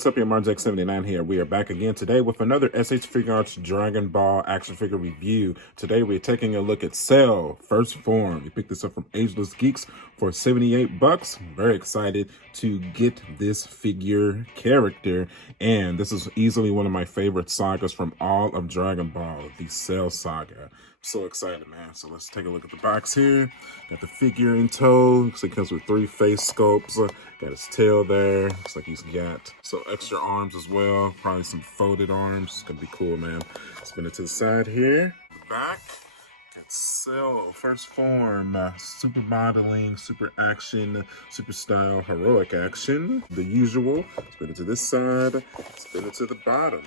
what's up? Your Marjack79 here. We are back again today with another SH Figuarts Dragon Ball action figure review. Today we're taking a look at Cell First Form. We picked this up from Ageless Geeks for 78 bucks. Very excited to get this figure character, and this is easily one of my favorite sagas from all of Dragon Ball, the Cell saga. So excited, man. So let's take a look at the box here. Got the figure in tow. Looks like it comes with 3 face sculpts. Got his tail there. Looks like he's got some extra arms as well. Probably some folded arms. It's gonna be cool, man. Spin it to the side here. The back. Got Cell First Form. Super modeling, super action, super style, heroic action. The usual. Spin it to this side. Spin it to the bottom.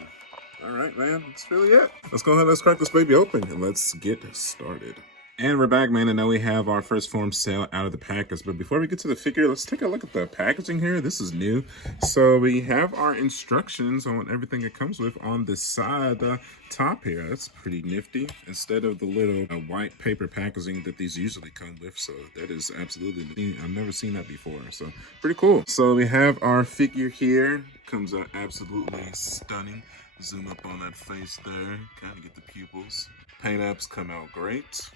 All right, man, that's really it. Let's go ahead, let's crack this baby open, and let's get started. And we're back, man, and now we have our First Form Cell out of the package. But before we get to the figure, let's take a look at the packaging here. This is new. So we have our instructions on everything it comes with on the side top here. That's pretty nifty. Instead of the little white paper packaging that these usually come with. So that is absolutely neat. I've never seen that before. So pretty cool. So we have our figure here. Comes out absolutely stunning. Zoom up on that face there, kind of get the pupils. Paint apps come out great.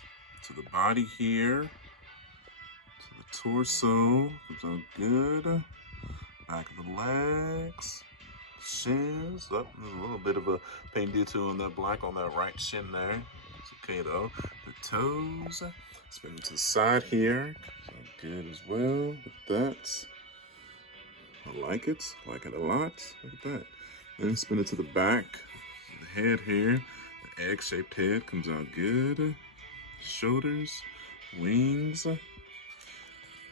To the body here, to the torso, comes out good. Back of the legs, shins. Up, there's a little bit of a paint detail on that black on that right shin there. It's okay though. The toes, spin it to the side here. Comes out good as well with that. I like it a lot. Look at that. Then spin it to the back. The head here, the egg-shaped head comes out good. Shoulders, wings.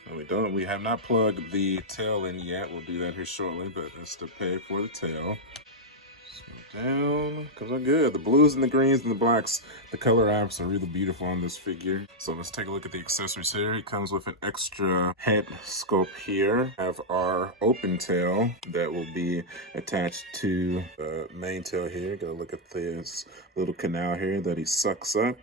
No, we have not plugged the tail in yet. We'll do that here shortly, but that's the peg for the tail. Slow down, comes out good. The blues and the greens and the blacks, the color apps are really beautiful on this figure. So let's take a look at the accessories here. It comes with an extra head sculpt here. Have our open tail that will be attached to the main tail here. Gotta look at this little canal here that he sucks up.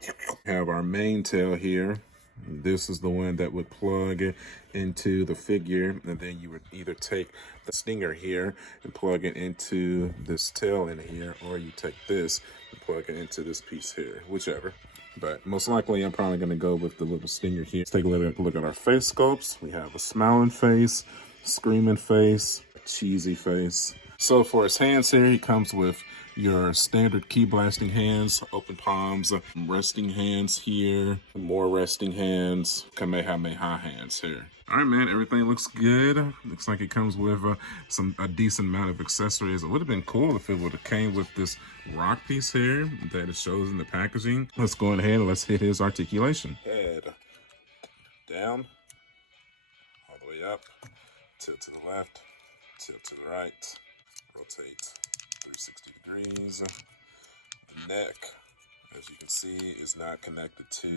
Have our main tail here. This is the one that would plug into the figure, and then you would either take the stinger here and plug it into this tail in here, or you take this and plug it into this piece here, whichever. But most likely I'm probably going to go with the little stinger here. Let's take a look at our face sculpts. We have a smiling face, screaming face, cheesy face. So for his hands here, he comes with your standard key blasting hands, open palms, resting hands here, more resting hands, Kamehameha hands here. All right, man, everything looks good. Looks like it comes with a decent amount of accessories. It would have been cool if it would have came with this rock piece here that it shows in the packaging. Let's go ahead and let's hit his articulation. Head down, all the way up, tilt to the left, tilt to the right, rotate 360 degrees. The neck, as you can see, is not connected to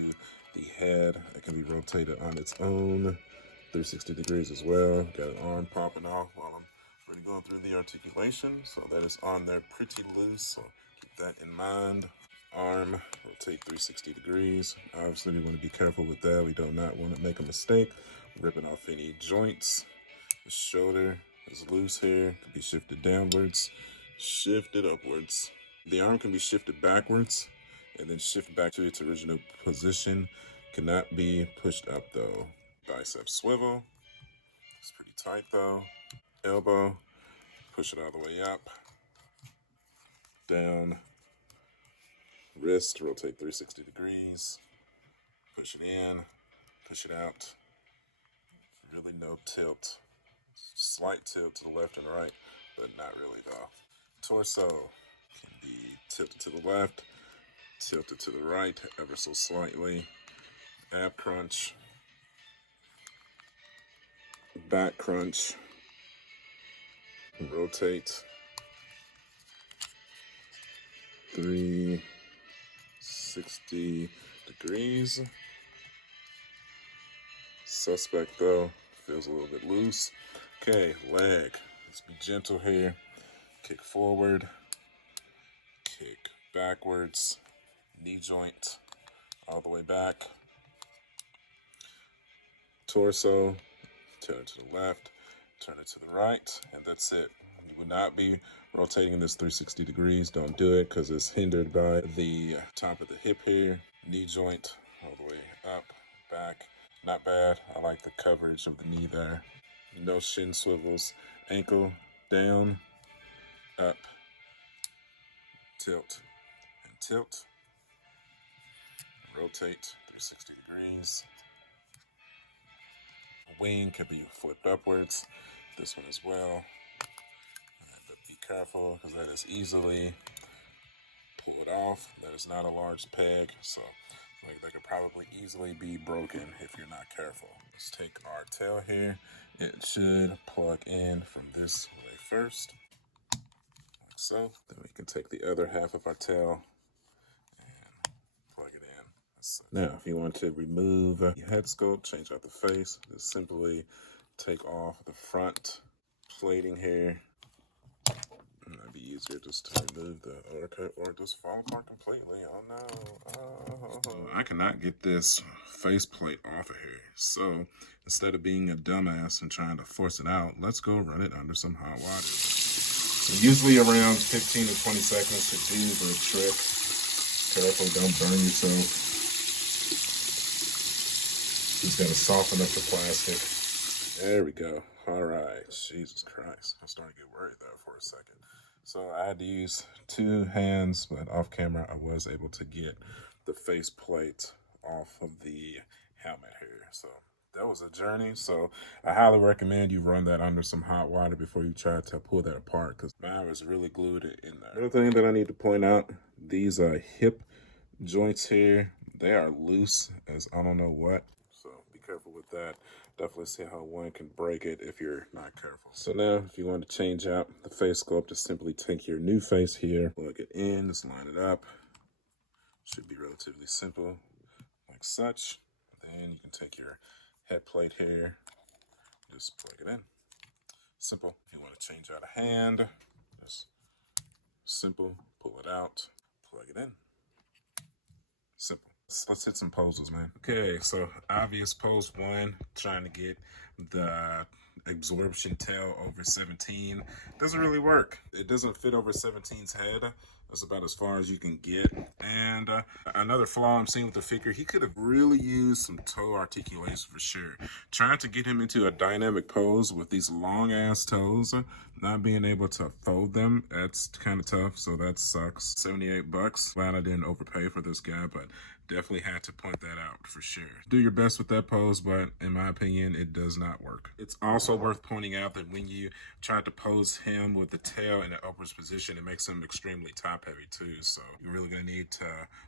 the head. It can be rotated on its own 360 degrees as well. Got an arm popping off while I'm already going through the articulation. So that is on there pretty loose, so keep that in mind. Arm, rotate 360 degrees. Obviously we want to be careful with that. We do not want to make a mistake ripping off any joints. The shoulder is loose here, can be shifted downwards, shifted upwards. The arm can be shifted backwards and then shift back to its original position. Cannot be pushed up though. Bicep swivel, it's pretty tight though. Elbow, push it all the way up, down. Wrist, rotate 360 degrees, push it in, push it out. Really no tilt. Slight tilt to the left and right, but not really though. Torso can be tilted to the left, tilted to the right ever so slightly. Ab crunch, back crunch, rotate 360 degrees. Suspect though, feels a little bit loose. Okay, leg, let's be gentle here. Kick forward, kick backwards, knee joint all the way back. Torso, turn it to the left, turn it to the right, and that's it. You would not be rotating this 360 degrees. Don't do it because it's hindered by the top of the hip here. Knee joint all the way up, back. Not bad. I like the coverage of the knee there. No shin swivels. Ankle down, up, tilt, and tilt. Rotate 360 degrees. Wing can be flipped upwards. This one as well. But be careful because that is easily pulled off. That is not a large peg, so that could probably easily be broken if you're not careful. Let's take our tail here. It should plug in from this way first, like so. Then we can take the other half of our tail and plug it in. Now, if you want to remove your head sculpt, change out the face, just simply take off the front plating here. And that'd be easier just to remove the undercut or just fall apart completely. Oh no. I cannot get this faceplate off of here. So instead of being a dumbass and trying to force it out, let's go run it under some hot water. So usually around 15 to 20 seconds to do the trick. Careful, don't burn yourself. Just gotta soften up the plastic. There we go. All right. Jesus Christ. I started to get worried there for a second. So I had to use 2 hands, but off camera I was able to get the face plate off of the helmet here. So that was a journey. So I highly recommend you run that under some hot water before you try to pull that apart, because mine was really glued in there. Another thing that I need to point out, these hip joints here, they are loose as I don't know what. So be careful with that. Definitely see how one can break it if you're not careful. So now, if you want to change out the face sculpt, just simply take your new face here, plug it in, just line it up. Should be relatively simple, like such. Then you can take your head plate here, just plug it in. Simple. If you want to change out a hand, just simple, pull it out, plug it in. Simple. Let's hit some poses, man. Okay, so obvious pose 1, trying to get the absorption tail over 17. Doesn't really work. It doesn't fit over 17's head. That's about as far as you can get. And another flaw I'm seeing with the figure, he could have really used some toe articulation for sure. Trying to get him into a dynamic pose with these long ass toes, not being able to fold them, that's kind of tough. So that sucks. $78. Glad I didn't overpay for this guy, but definitely had to point that out for sure. Do your best with that pose, but in my opinion, it does not work. It's also worth pointing out that when you try to pose him with the tail in an upwards position, it makes him extremely top heavy too. So you're really gonna need to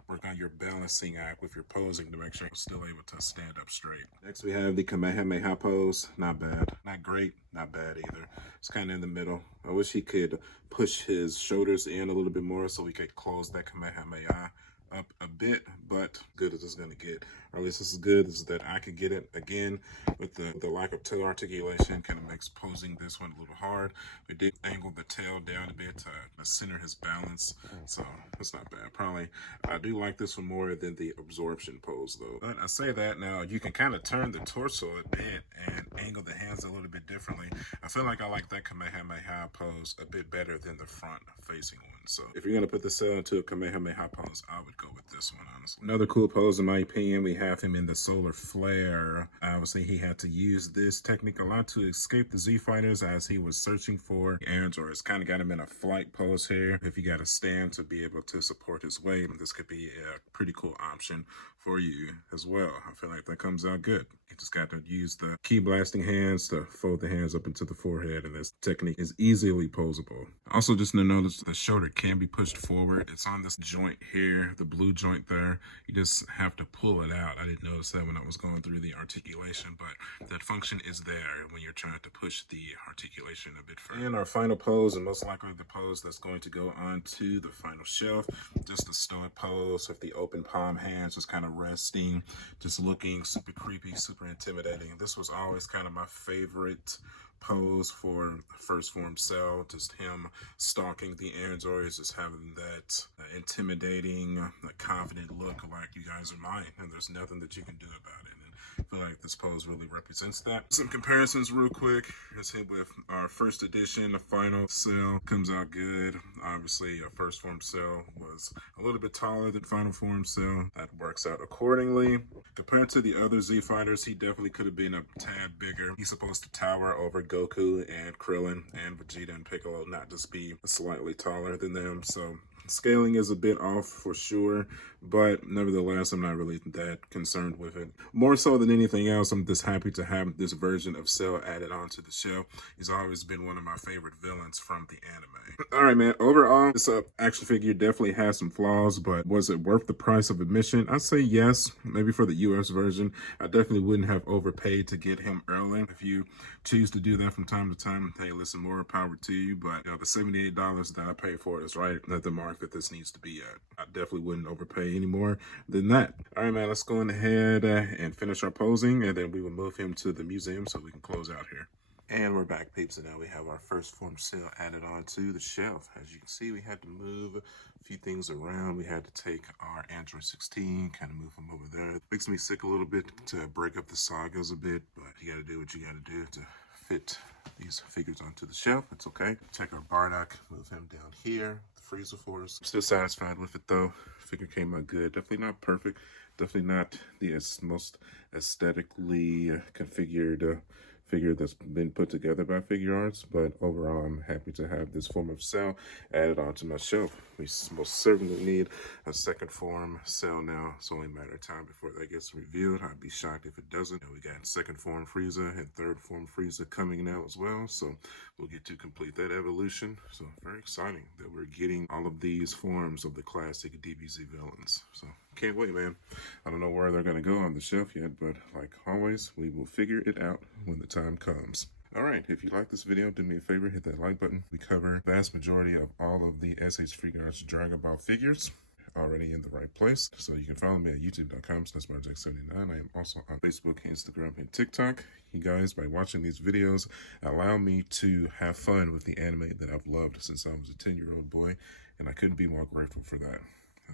work on your balancing act with your posing to make sure you're still able to stand up straight. Next we have the Kamehameha pose. Not bad, not great, not bad either. It's kind of in the middle. I wish he could push his shoulders in a little bit more so we could close that Kamehameha up a bit, but good as it's going to get, or at least this is good is that I could get it again with the lack of tail articulation. Kind of makes posing this one a little hard. We did angle the tail down a bit to center his balance, so that's not bad. Probably I do like this one more than the absorption pose though. But I say that now you can kind of turn the torso a bit and angle the hands a little bit differently. I feel like I like that Kamehameha pose a bit better than the front facing one. So if you're going to put the sail into a Kamehameha pose, I would go with this one, honestly. Another cool pose, in my opinion, we have him in the solar flare. Obviously, he had to use this technique a lot to escape the Z fighters as he was searching for errands, or it's kind of got him in a flight pose here. If you got to stand to be able to support his weight, this could be a pretty cool option for you as well. I feel like that comes out good. You just got to use the key blasting hands to fold the hands up into the forehead, and this technique is easily posable. Also, just to notice the shoulder can be pushed forward. It's on this joint here, the blue joint there. You just have to pull it out. I didn't notice that when I was going through the articulation, but that function is there when you're trying to push the articulation a bit further. And our final pose, and most likely the pose that's going to go on to the final shelf, just the stoic pose with the open palm hands, just kind of resting, just looking super creepy, super intimidating. This was always kind of my favorite pose for first form cell, just him stalking the Androids, just having that intimidating, confident look like you guys are mine and there's nothing that you can do about it. And I feel like this pose really represents that. Some comparisons real quick. Let's hit with our first edition. The final cell comes out good. Obviously, a first form cell was a little bit taller than final form cell. That works out accordingly. Compared to the other Z fighters, he definitely could have been a tad bigger. He's supposed to tower over Goku and Krillin and Vegeta and Piccolo, not just be slightly taller than them. So scaling is a bit off for sure, but nevertheless, I'm not really that concerned with it. More so than anything else, I'm just happy to have this version of Cell added onto the show. He's always been one of my favorite villains from the anime. All right, man. Overall, this action figure definitely has some flaws, but was it worth the price of admission? I'd say yes. Maybe for the US version, I definitely wouldn't have overpaid to get him early. If you choose to do that from time to time, hey, listen, more power to you. But the $78 that I paid for it is right at the mark that this needs to be at. I definitely wouldn't overpay any more than that. All right, man, let's go ahead and finish our posing, and then we will move him to the museum so we can close out here. And we're back, peeps, and now we have our first form cell added onto the shelf. As you can see, we had to move a few things around. We had to take our Android 16, kind of move him over there. It makes me sick a little bit to break up the sagas a bit, but you gotta do what you gotta do to fit these figures onto the shelf. It's okay. Take our Bardock, move him down here, the Freezer Force. I'm still satisfied with it though. Figure came out good. Definitely not perfect. Definitely not the most aesthetically configured figure that's been put together by Figuarts, but overall I'm happy to have this form of cell added onto my shelf. We most certainly need a second form cell now. It's only a matter of time before that gets revealed. I'd be shocked if it doesn't. We got second form Frieza and third form Frieza coming now as well, so we'll get to complete that evolution. So very exciting that we're getting all of these forms of the classic DBZ villains. So can't wait, man. I don't know where they're gonna go on the shelf yet, but like always, we will figure it out when the time comes. All right, if you like this video, do me a favor, hit that like button. We cover the vast majority of all of the SH Figuarts Dragon Ball figures already in the right place. So you can follow me at youtube.com/marjack79. I am also on Facebook, Instagram, and TikTok. You guys, by watching these videos, allow me to have fun with the anime that I've loved since I was a 10-year-old boy, and I couldn't be more grateful for that.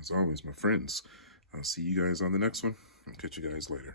As always, my friends, I'll see you guys on the next one. I'll catch you guys later.